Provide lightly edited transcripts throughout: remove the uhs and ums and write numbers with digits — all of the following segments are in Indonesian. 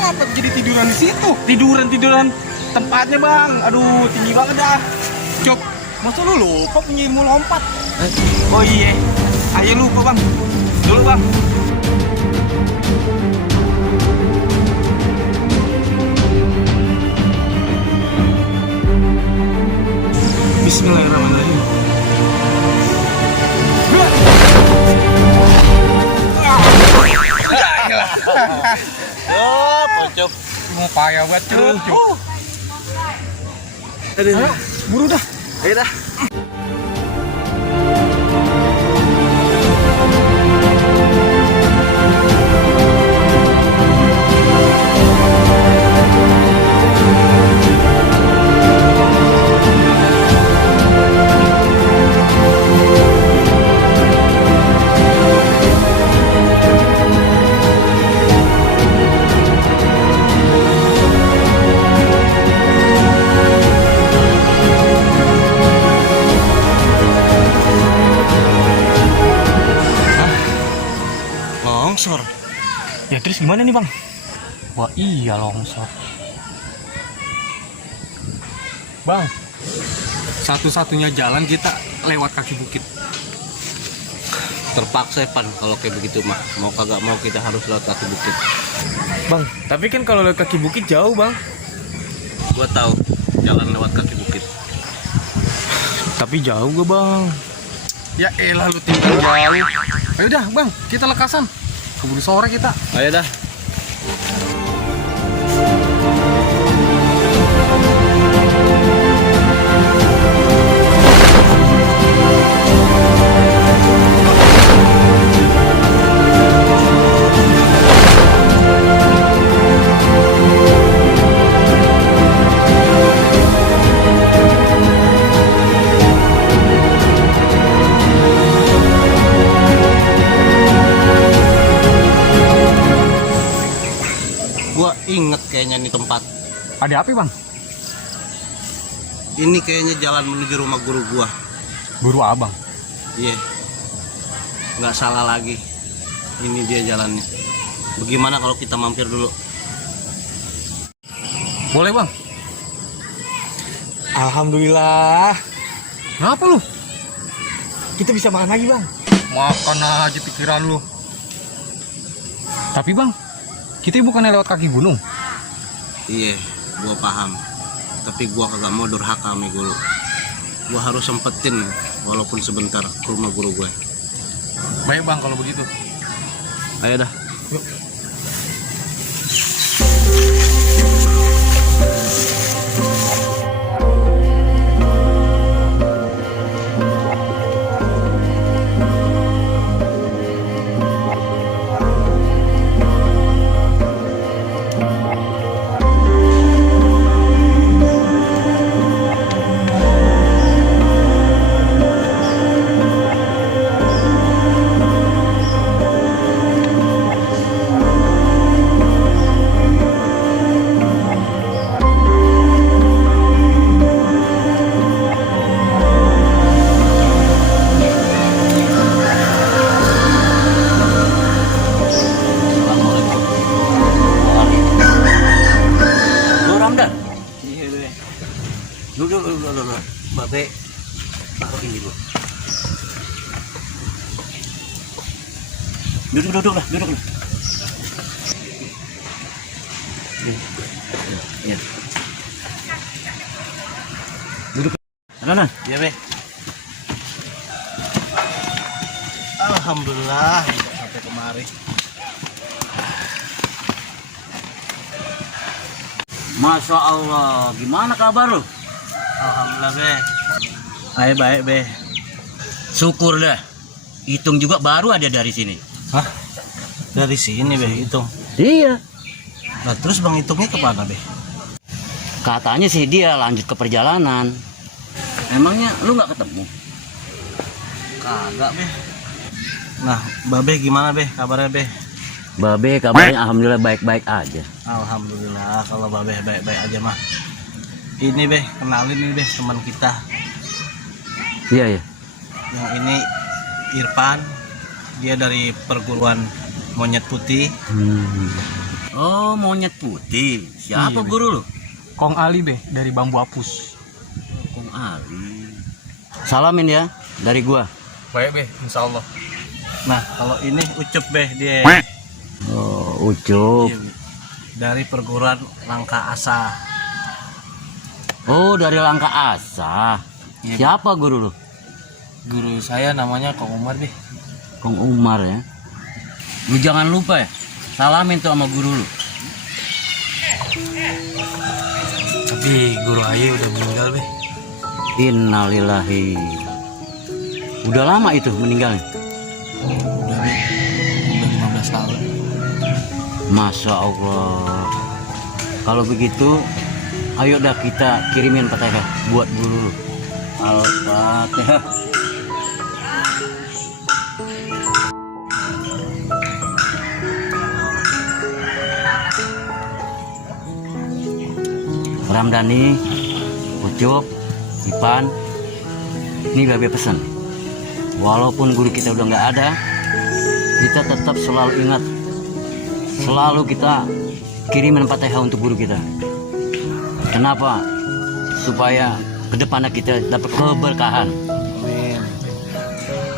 apa jadi tiduran di situ? Tiduran tempatnya bang. Aduh tinggi banget dah. Cok, masa lu lupa punya ilmu lompat? Oh iya, ayo lupa bang. Dulu bang. Bismillahirrahmanirrahim. Oh, pocok. Mau payah banget cuk. Aduh, buru dah. Ayo dah. Longsor. Ya terus gimana nih bang? Wah iya longsor. Bang, satu-satunya jalan kita lewat kaki bukit. Terpaksa Pan kalau kayak begitu mah. Mau kagak mau kita harus lewat kaki bukit. Bang, tapi kan kalau lewat kaki bukit jauh bang. Gua tahu jalan lewat kaki bukit. Tapi jauh gak bang? Ya elah lu tinggal jauh. Ayo dah bang, kita lekasan. Keburu sore kita. Ayo dah. Gua inget kayaknya nih tempat. Ada api bang? Ini kayaknya jalan menuju rumah guru gua. Guru abang. Iya. Nggak salah lagi. Ini dia jalannya. Bagaimana kalau kita mampir dulu? Boleh bang. Alhamdulillah. Kenapa lu? Kita bisa makan lagi bang. Makan aja pikiran lu. Tapi bang, kita bukannya lewat kaki gunung. Iya, gua paham. Tapi gua kagak mau durhaka sama guru. Gua harus sempetin walaupun sebentar ke rumah guru gue. Baik bang kalau begitu. Ayo dah. Yuk. Duduk. Babe, taruh ini dulu. Duduk lah. Ya. Duduk. Nah. Ya, Be. Alhamdulillah sampai kemari. Masya Allah, gimana kabar lu? Alhamdulillah, Be. Ayo baik, Be. Syukur dah. Hitung juga baru ada dari sini. Hah? Dari sini, Be, hitung. Iya. Nah, terus Bang hitungnya kemana, Be? Katanya sih dia lanjut ke perjalanan. Emangnya lu nggak ketemu? Kagak, Be. Nah, Babe gimana, Be? Kabarnya, Be? Babe kabarnya alhamdulillah baik-baik aja. Alhamdulillah kalau Babe baik-baik aja mah. Ini, Be, kenalin nih, Be, teman kita. Iya. Yang ini Irfan. Dia dari perguruan Monyet Putih. Oh, monyet putih. Siapa Iya, Be. guru lu? Kong Ali be dari Bambu Apus. Kong Ali. Salamin ya dari gua. Baik be, insya Allah. Nah, kalau ini Ucup Be, dia Oh, Ucup. Iya, Be. Dari perguruan Langka Asa. Oh, dari Langka Asa. Iya, Siapa guru lu? Guru saya namanya Kong Umar be. Kong Umar ya. Lu jangan lupa ya, salamin tuh sama guru lu. Tapi guru Aye udah meninggal be. Innalillahi. Udah lama itu meninggalnya. Udah be. Udah 15 tahun. Masya Allah. Kalau begitu, ayo dah kita kirimin Fatihah buat guru lu. Al-Fatihah. Ramdhani, Ucup, Ipan, ini Babe pesan. Walaupun guru kita udah nggak ada, kita tetap selalu ingat, selalu kita kirimin Fatihah untuk guru kita. Kenapa? Supaya kedepannya kita dapat keberkahan. Amin.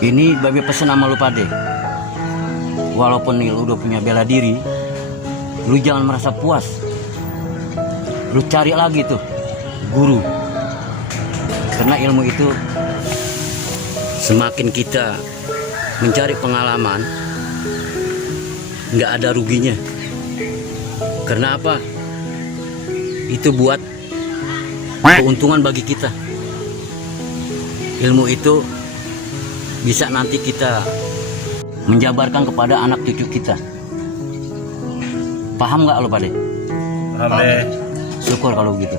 Ini Babe pesan sama lu pade. Walaupun nih lu udah punya bela diri, lu jangan merasa puas. Lu cari lagi tuh guru. Karena ilmu itu semakin kita mencari pengalaman, nggak ada ruginya. Karena apa? Itu buat keuntungan bagi kita. Ilmu itu bisa nanti kita menjabarkan kepada anak cucu kita. Paham nggak lo Pade? Paham Be. Syukur kalau begitu.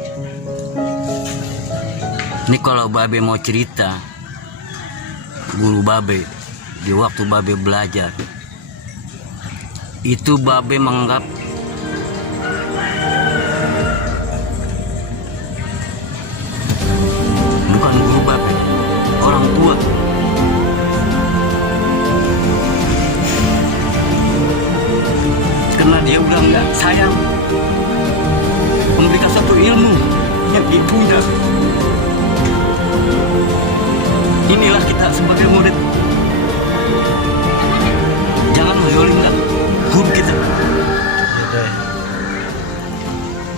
Ini kalau Babe mau cerita, guru Babe di waktu Babe belajar, itu Babe menganggap bukan guru Babe, orang tua. Karena dia udah nggak sayang memberikan satu ilmu yang dipunya. Inilah kita sebagai murid, jangan menzolimkan guru kita.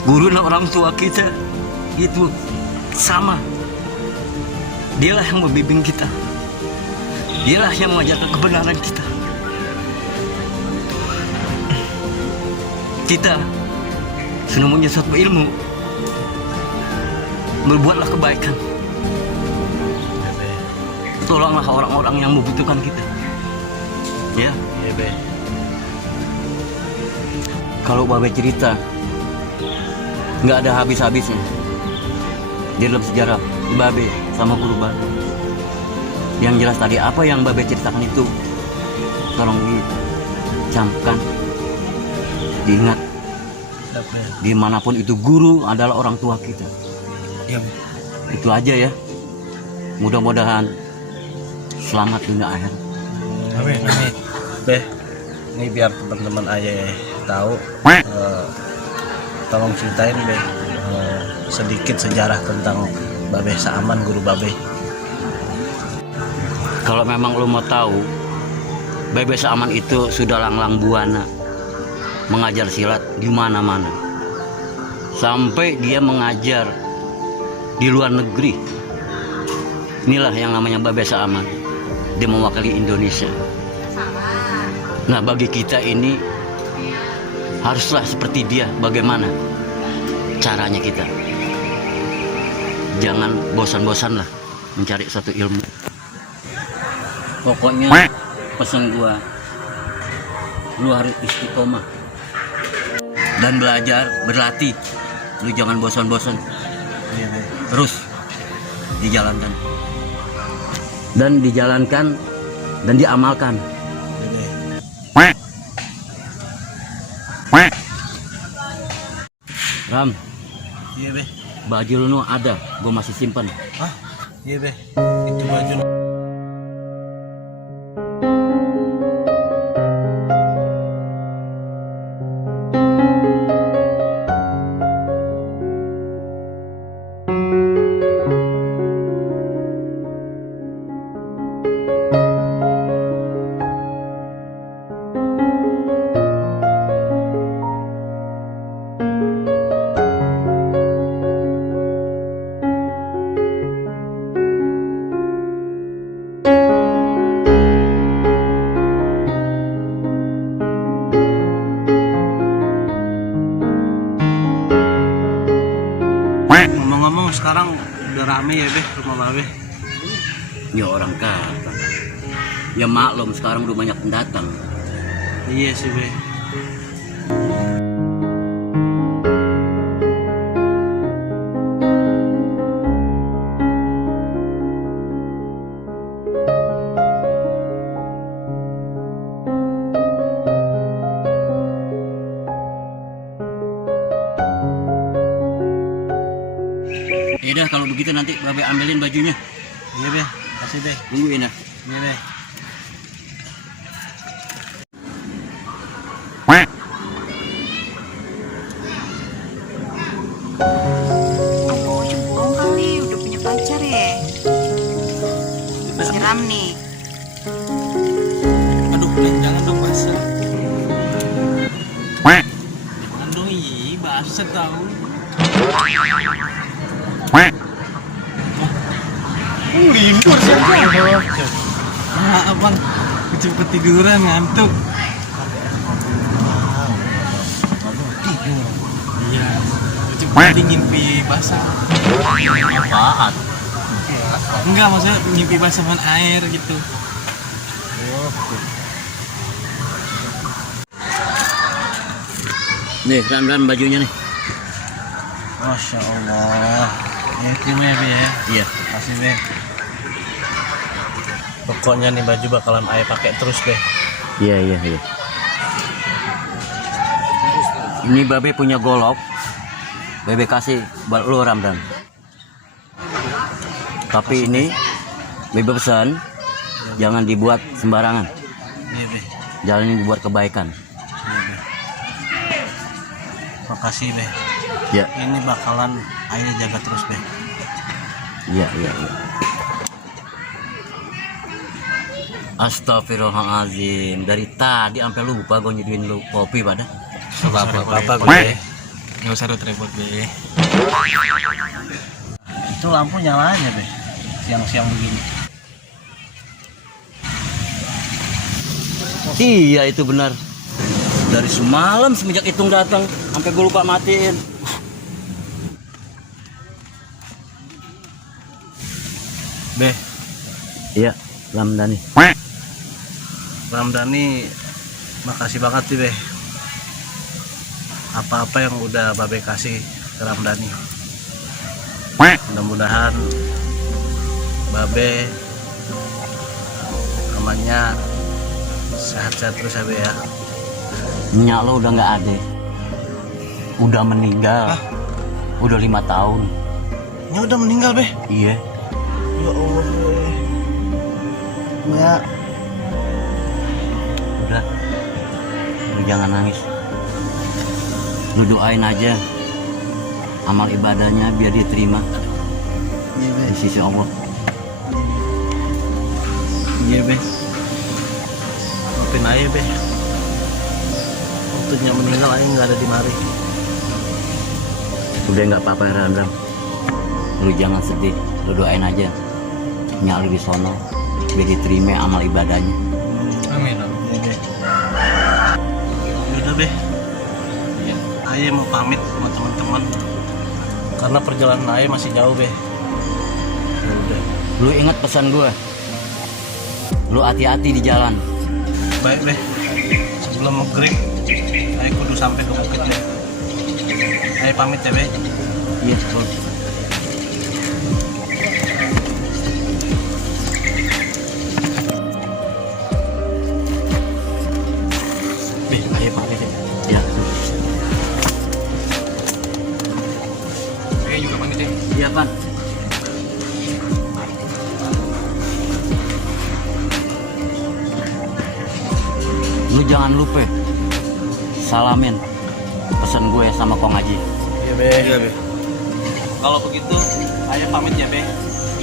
Guru dan orang tua kita itu sama. Dialah yang membimbing kita, dialah yang mengajarkan kebenaran kita. Kita sudah punya suatu ilmu, berbuatlah kebaikan. Tolonglah orang-orang yang membutuhkan kita. Ya. Iya Be. Kalau Babe cerita, nggak ada habis-habisnya. Di dalam sejarah Babe sama guru Babe. Yang jelas tadi apa yang Babe ceritakan itu, tolong dicamkan, diingat. Siap Be. Dimanapun itu guru adalah orang tua kita. Iya be. Itu aja ya. Mudah-mudahan selamat dunia akhir. Amin. Amin. Be, ini biar teman-teman Ayah tahu, tolong ceritain Be, sedikit sejarah tentang Babe Saaman, guru Babe. Kalau memang lo mau tahu, Babe Saaman itu sudah langlang buana mengajar silat di mana-mana. Sampai dia mengajar di luar negeri. Inilah yang namanya Babe Saaman. Dia mewakili Indonesia. Nah, bagi kita ini haruslah seperti dia. Bagaimana caranya kita? Jangan bosan-bosan lah mencari suatu ilmu. Pokoknya pesan gua, lu harus istiqomah dan belajar, berlatih. Lu jangan bosan-bosan. Iya Be. Terus dijalankan dan diamalkan. Ram, Iya Be. baju lu nu ada, gua masih simpan. Hah? Iya Be. Itu baju lu. ngomong-ngomong sekarang udah rame ya Be rumah Babe. Ya orang kata. Ya maklum sekarang udah banyak pendatang. Iya sih Be. Ya udah kalau begitu nanti Babe ambilin bajunya. Iya Be, kasih Be. Tungguin ya. Iya Be. Oh, bohong kali, udah punya pacar ya? Siram nih. Aduh, Nek, jangan dong basah. Jangan dong, basah tahu. Limpur sih aja. Maaf bang, cepet tiduran ngantuk. Iya, cepet ngimpi basah. Apaan? Enggak, maksudnya ngimpi basahan air gitu. Nih, ran bajunya nih. Masya Allah. Ya terima ya Be ya. Iya. Kasih Be. Pokoknya nih baju bakalan ayah pakai terus Be. Iya. Ini Babe punya golok. Babe kasih buat lu Ramdan. Tapi ini Babe pesan jangan dibuat sembarangan. Iya Be. Jangan dibuat kebaikan. Iya Be. Makasih Be. Ya. Ini bakalan ayah jaga terus Be. Iya. Astagfirullahaladzim. Dari tadi sampai lupa gue nyediain lu kopi pada. Apa Be? Nggak usah repot Be. Itu lampu nyala aja Be. Siang-siang begini. Iya itu benar. Dari semalam semenjak Itung datang sampai gue lupa matiin. Be, Iya, Ramdhani. Ramdhani makasih banget nih Be. Apa-apa yang udah Babe kasih ke Ramdhani. Mudah-mudahan Babe namanya sehat-sehat terus ya Be ya. Nyak lo udah nggak ada. Udah meninggal. Udah 5 tahun. Ini udah meninggal Be. Iya. Ya Allah Be. Ya. Udah. Lu jangan nangis. Lu doain aja amal ibadahnya biar diterima Iya Be. di sisi Allah. Iya Be. Maafin aja Be. Waktunya meninggal aja nggak ada di mari. Udah nggak apa-apa ya Ramdan. Lu jangan sedih. Lu doain aja nyak lu di sono biar diterima amal ibadahnya. Amin. Iya Be. Yaudah Be. Iya. Aye mau pamit sama teman-teman karena perjalanan Aye masih jauh Be. Ya udah. Lu ingat pesan gua. Lu hati-hati di jalan. Baik Be. Sebelum maghrib Aye kudu sampai ke bukit Be. Aye pamit ya Be. Iya, betul. Be, Aye pamit ya. Iya. Saya juga pamit ya. Iya, Pan. Lu jangan lupa salamin pesan gue sama Kong Haji. Iya Be. Iya Be. Kalau begitu Aye pamit ya Be.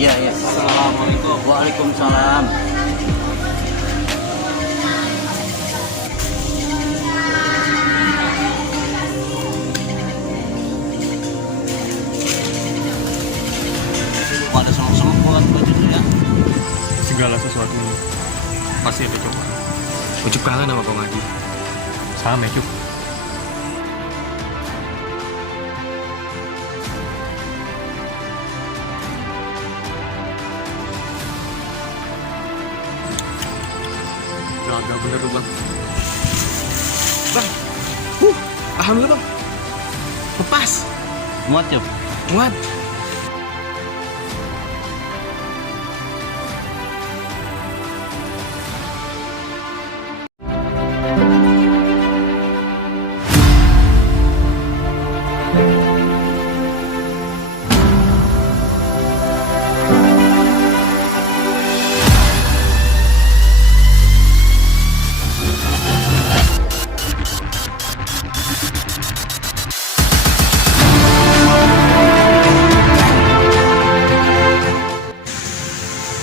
Iya. Assalamualaikum. Waalaikumsalam. Kok ada seluk-seluk buat baju tuh ya? Segala sesuatu pasti ada cobaan. Ucup kalah nama Kong Haji. Sama ya, Cuk. Paham gak bang? Lepas. Muat Cok. Muat.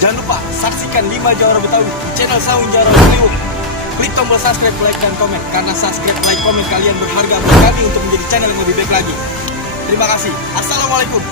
Jangan lupa saksikan 5 Jawara Betawi di channel Saung Jawara Hollywood. Klik tombol subscribe, like, dan komen. Karena subscribe, like, komen kalian berharga buat kami untuk menjadi channel yang lebih baik lagi. Terima kasih. Assalamualaikum.